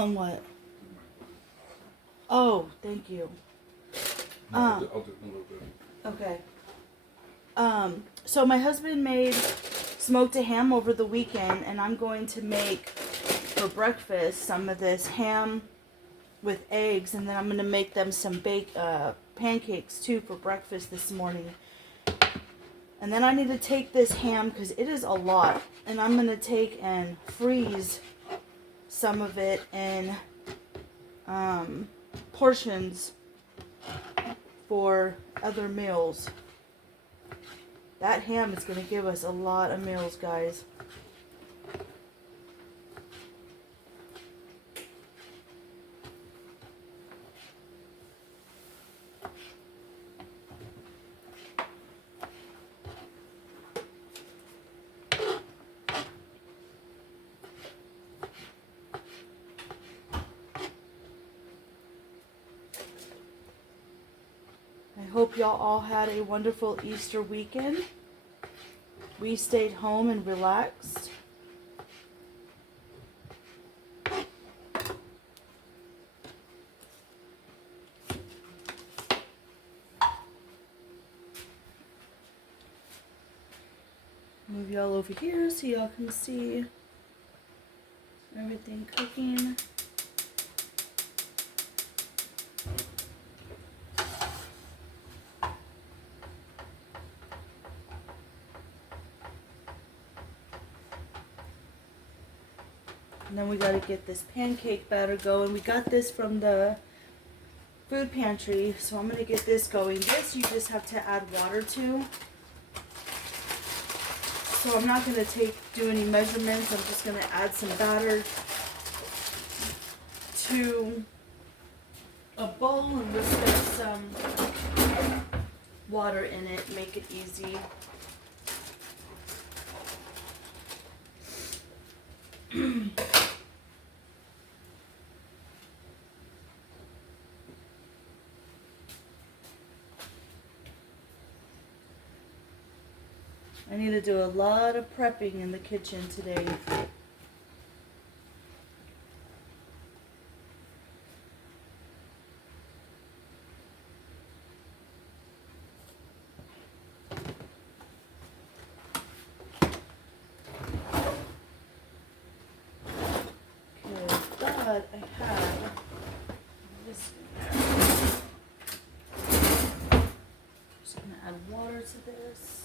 On what? Oh, thank you. No, I'll do it in a little bit. Okay. So my husband made smoked a ham over the weekend, and I'm going to make for breakfast some of this ham with eggs, and then I'm going to make them some pancakes too for breakfast this morning. And then I need to take this ham because it is a lot, and I'm going to take and freeze some of it in portions for other meals. That ham is going to give us a lot of meals, guys. I hope y'all all had a wonderful Easter weekend. We stayed home and relaxed. Move y'all over here so y'all can see everything cooking. And then we got to get this pancake batter going. We got this from the food pantry, so I'm going to get this going. This you just have to add water to. So I'm not going to do any measurements. I'm just going to add some batter to a bowl and we'll put some water in it, make it easy. I need to do a lot of prepping in the kitchen today. Okay, but I have this. Just gonna add water to this.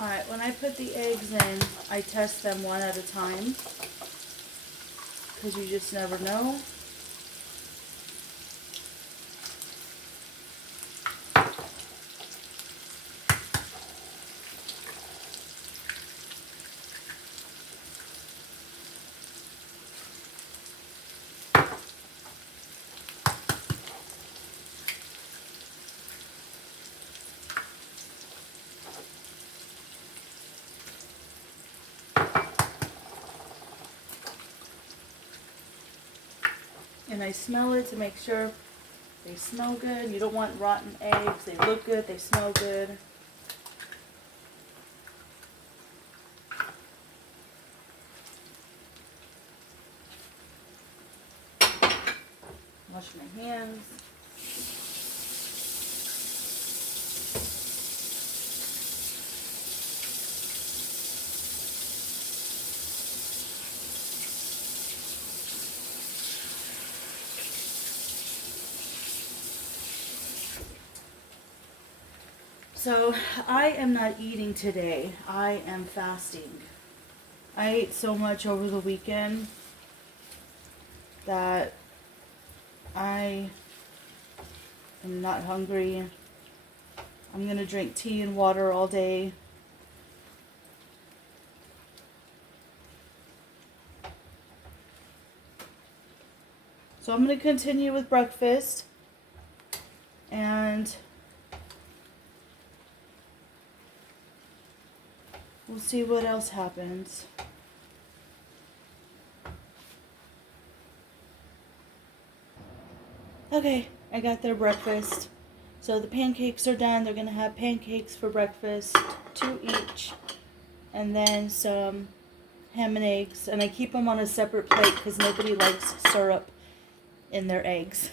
Alright, when I put the eggs in, I test them one at a time. Because you just never know. and I smell it to make sure they smell good. You don't want rotten eggs. They look good, they smell good. Wash my hands. So I am not eating today. I am fasting. I ate so much over the weekend that I am not hungry. I'm gonna drink tea and water all day. So I'm gonna continue with breakfast, and we'll see what else happens. Okay, I got their breakfast. So the pancakes are done. They're gonna have pancakes for breakfast, 2 each, and then some ham and eggs. And I keep them on a separate plate because nobody likes syrup in their eggs.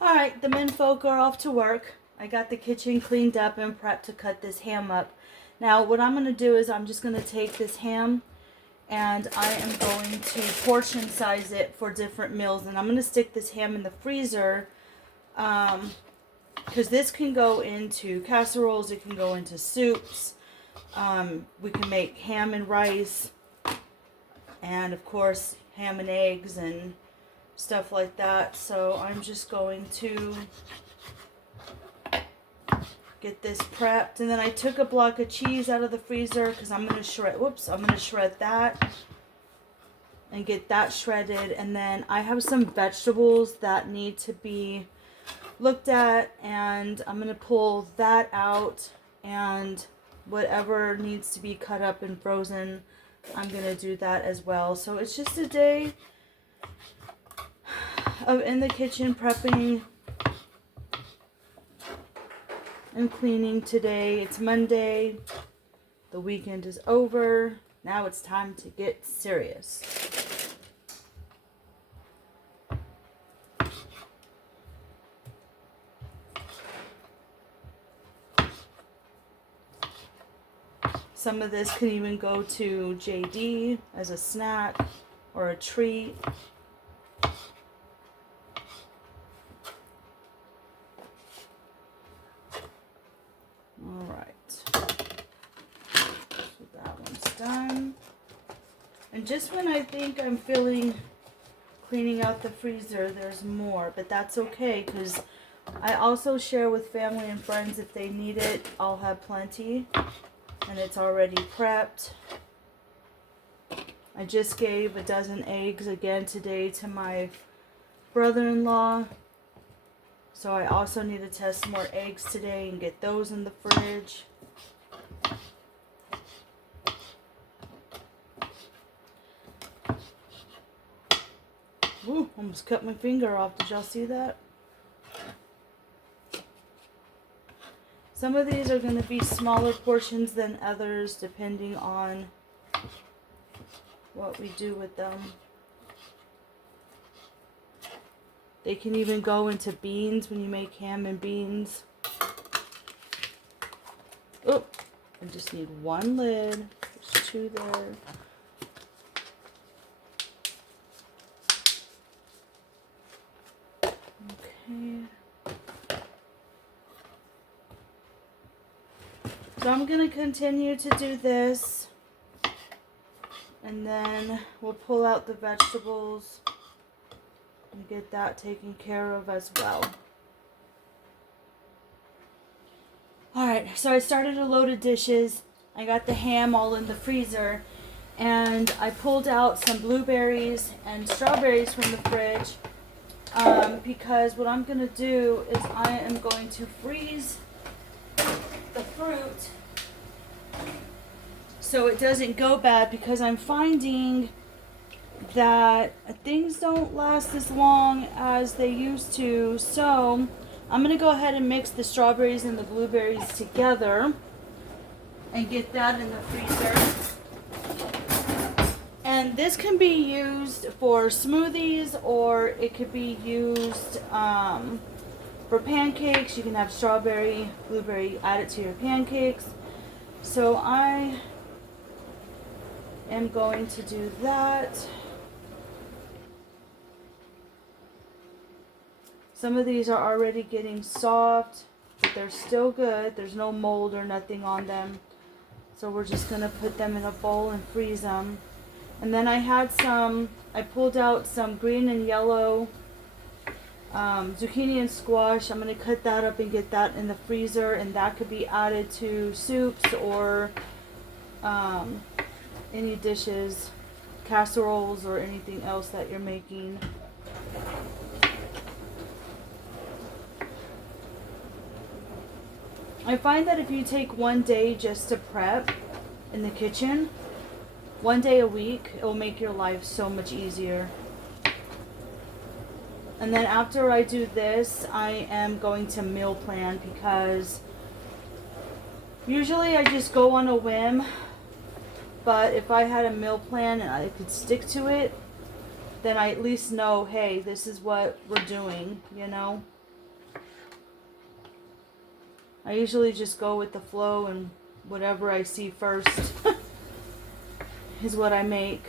Alright, the men folk are off to work. I got the kitchen cleaned up and prepped to cut this ham up. Now what I'm gonna do is I'm just gonna take this ham and I am going to portion size it for different meals, and I'm going to stick this ham in the freezer because this can go into casseroles, it can go into soups, we can make ham and rice, and of course ham and eggs and stuff like that. So I'm just going to get this prepped, and then I took a block of cheese out of the freezer because I'm gonna shred that and get that shredded. And then I have some vegetables that need to be looked at, and I'm gonna pull that out, and whatever needs to be cut up and frozen, I'm gonna do that as well. So it's just a day of in the kitchen prepping and cleaning today. It's Monday. The weekend is over. Now it's time to get serious. Some of this can even go to JD as a snack or a treat. Done. And just when I think I'm feeling cleaning out the freezer, there's more, but that's okay because I also share with family and friends. If they need it, I'll have plenty, and it's already prepped. I just gave a dozen eggs again today to my brother-in-law, so I also need to test more eggs today and get those in the fridge. Ooh, almost cut my finger off. Did y'all see that? Some of these are going to be smaller portions than others, depending on what we do with them. They can even go into beans when you make ham and beans. Oh, I just need one lid. There's 2 there. So I'm going to continue to do this, and then we'll pull out the vegetables and get that taken care of as well. Alright, so I started a load of dishes. I got the ham all in the freezer, and I pulled out some blueberries and strawberries from the fridge because what I'm going to do is I am going to freeze the fruit so it doesn't go bad, because I'm finding that things don't last as long as they used to. So I'm gonna go ahead and mix the strawberries and the blueberries together and get that in the freezer. And this can be used for smoothies, or it could be used for pancakes. You can have strawberry, blueberry added to your pancakes. So I am going to do that. Some of these are already getting soft, but they're still good. There's no mold or nothing on them. So we're just going to put them in a bowl and freeze them. And then I pulled out some green and yellow zucchini and squash. I'm going to cut that up and get that in the freezer, and that could be added to soups or any dishes, casseroles, or anything else that you're making. I find that if you take one day just to prep in the kitchen, one day a week, it will make your life so much easier. And then after I do this, I am going to meal plan, because usually I just go on a whim. But if I had a meal plan and I could stick to it, then I at least know, hey, this is what we're doing, you know? I usually just go with the flow, and whatever I see first is what I make.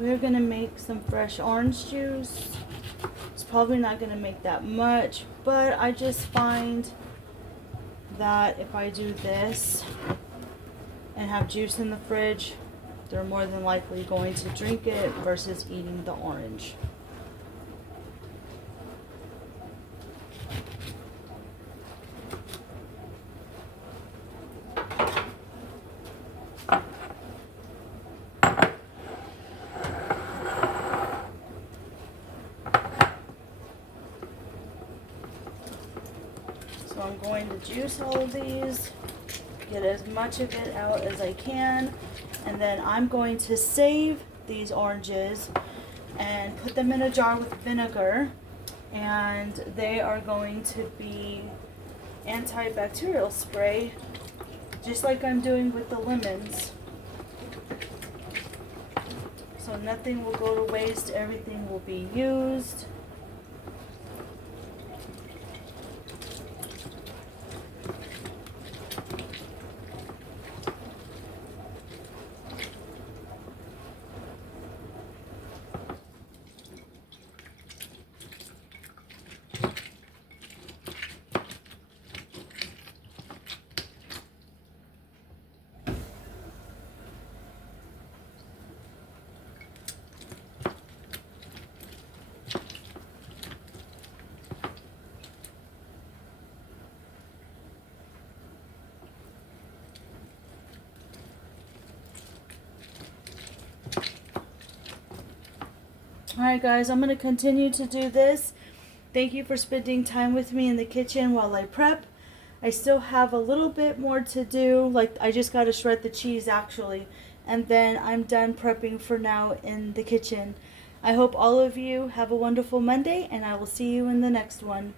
we're gonna make some fresh orange juice. It's probably not gonna make that much, but I just find that if I do this and have juice in the fridge, they're more than likely going to drink it versus eating the orange. So I'm going to juice all of these, get as much of it out as I can, and then I'm going to save these oranges and put them in a jar with vinegar, and they are going to be antibacterial spray, just like I'm doing with the lemons. So nothing will go to waste, everything will be used. Alright guys, I'm going to continue to do this. Thank you for spending time with me in the kitchen while I prep. I still have a little bit more to do. Like, I just got to shred the cheese actually. And then I'm done prepping for now in the kitchen. I hope all of you have a wonderful Monday, and I will see you in the next one.